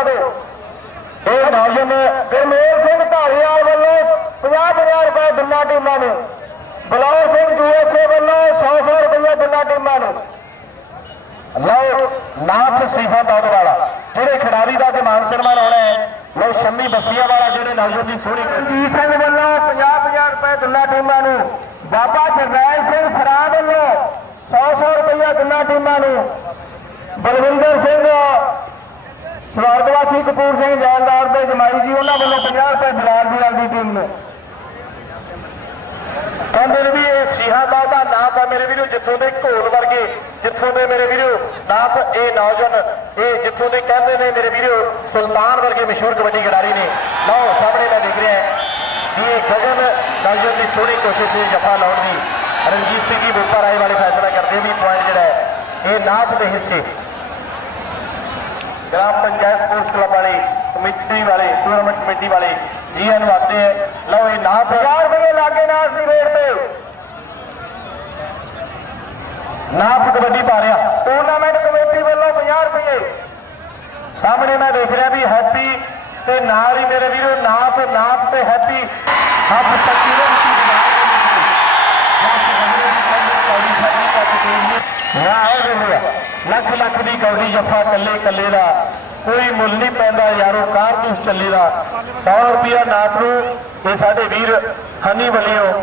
ਜਾਵੇ। ਇਹ ਨੌਜਵਾਨ ਗੁਰਮੇਲ ਸਿੰਘ ਧਾਰੀਵਾਲ ਵੱਲੋਂ 50-50 ਰੁਪਏ ਦੋਨਾਂ ਟੀਮਾਂ ਨੂੰ। ਬਲੌਰ ਸਿੰਘ ਯੂਐਸਏ ਵੱਲੋਂ 100-100 ਰੁਪਏ ਦੋਨਾਂ ਟੀਮਾਂ ਨੂੰ। ਲਓ, ਨਾਥ ਸੀਫਾ ਦੌਦ ਵਾਲਾ, ਜਿਹੜੇ ਖਿਡਾਰੀ ਦਾ ਤੇ ਮਾਨ ਸਨਮਾਨ ਹੋਣਾ ਹੈ, ਲਓ ਸ਼ੰਮੀ ਬੱਸੀਆਂ ਵਾਲਾ ਜਿਹੜੇ ਨੌਜਵਾਨ ਦੀ ਸੋਹਣੀ ਰਣਜੀਤ ਸਿੰਘ ਵੱਲੋਂ 50-50 ਰੁਪਏ ਦੋਨਾਂ ਟੀਮਾਂ ਨੂੰ। ਬਾਬਾ ਜਰਨੈਲ ਸਿੰਘ ਸਰਾਂ ਵੱਲੋਂ 100-100 ਰੁਪਏ ਦੋਨਾਂ ਟੀਮਾਂ ਨੂੰ। ਬਲਵਿੰਦਰ ਸਿੰਘ ਸਵਾਰਗਵਾਸੀ ਕਪੂਰ ਸਿੰਘ ਜੈਲਦਾਰ ਦੇ ਜਮਾਈ ਜੀ, ਉਹਨਾਂ ਵੱਲੋਂ 50 ਰੁਪਏ ਬਲਾਲ ਦੀ ਆਲਦੀ ਟੀਮ ਨੂੰ। ਕਹਿੰਦੇ ਨੇ ਵੀ ਇਹ ਸਿਹਾਦਾ ਦਾ ਨਾਮ ਆ ਮੇਰੇ ਵੀਰੋ, ਜਿੱਥੋਂ ਦੇ ਘੋਲ ਵਰਗੇ, ਜਿੱਥੋਂ ਦੇ ਮੇਰੇ ਵੀਰੋ ਨਾਥ ਇਹ ਨੌਜਵਾਨ, ਇਹ ਜਿੱਥੋਂ ਦੇ ਕਹਿੰਦੇ ਨੇ ਮੇਰੇ ਵੀਰੋ, ਸੁਲਤਾਨ ਵਰਗੇ ਮਸ਼ਹੂਰ ਕਬੱਡੀ ਖਿਡਾਰੀ ਨੇ। ਲਓ, ਸਾਹਮਣੇ ਮੈਂ ਦੇਖ ਰਿਹਾ ਵੀ ਇਹ ਗਗਨ ਨੌਜਵਾਨ ਦੀ ਸੋਹਣੀ ਕੋਸ਼ਿਸ਼ ਸੀ ਜਫਾ ਲਾਉਣ ਦੀ। ਰਣਜੀਤ ਸਿੰਘ ਜੀ ਬੋਪਾ ਰਾਏ ਵਾਲੇ ਫੈਸਲਾ ਕਰਦੇ ਵੀ ਪੁਆਇੰਟ ਜਿਹੜਾ ਹੈ, ਇਹ ਨਾਥ ਦੇ ਹਿੱਸੇ ਗ੍ਰਾਮ ਪੰਚਾਇਤ ਸਪੋਰਟਸ ਕਲੱਬ ਵਾਲੇ ਕਮੇਟੀ ਵਾਲੇ ਟੂਰਨਾਮੈਂਟ ਕਮੇਟੀ ਵਾਲੇ ਜੀ ਨੂੰ ਆਤੇ ਹੈ ਲਓ ਇਹ ਨਾਥ 1000 ਰੁਪਏ ਲਾਗੇ ਨਾਥ ਦੀ ਰੇਟ ਤੇ। ਨਾਥ ਕਬੱਡੀ ਪਾ ਰਿਹਾ। ਟੂਰਨਾਮੈਂਟ ਕਮੇਟੀ ਵੱਲੋਂ 50 ਰੁਪਏ। ਸਾਹਮਣੇ ਮੈਂ ਦੇਖ ਰਿਹਾ ਵੀ ਹੈਪੀ ਤੇ ਨਾਲ ਹੀ ਮੇਰੇ ਵੀਰੋ ਨਾਥ ਨਾਥ ਤੇ ਹੈਪੀ। ਹੱਥ ਪੱਕੀ ਦੇ ਨਾ ਲੱਖ ਲੱਖ ਦੀ ਕੌੜੀ ਜੱਫਾ ਕੱਲੇ ਕੱਲੇ ਦਾ। ਕੋਈ ਮੁੱਲ ਨਹੀਂ ਪੈਂਦਾ ਯਾਰੋ ਕਾਰਤੂਸ ਚੱਲੇ ਦਾ। 100 ਰੁਪਿਆ ਨਾਥ ਨੂੰ ਤੇ ਸਾਡੇ ਵੀਰ ਹਨੀ ਵੱਲੋਂ।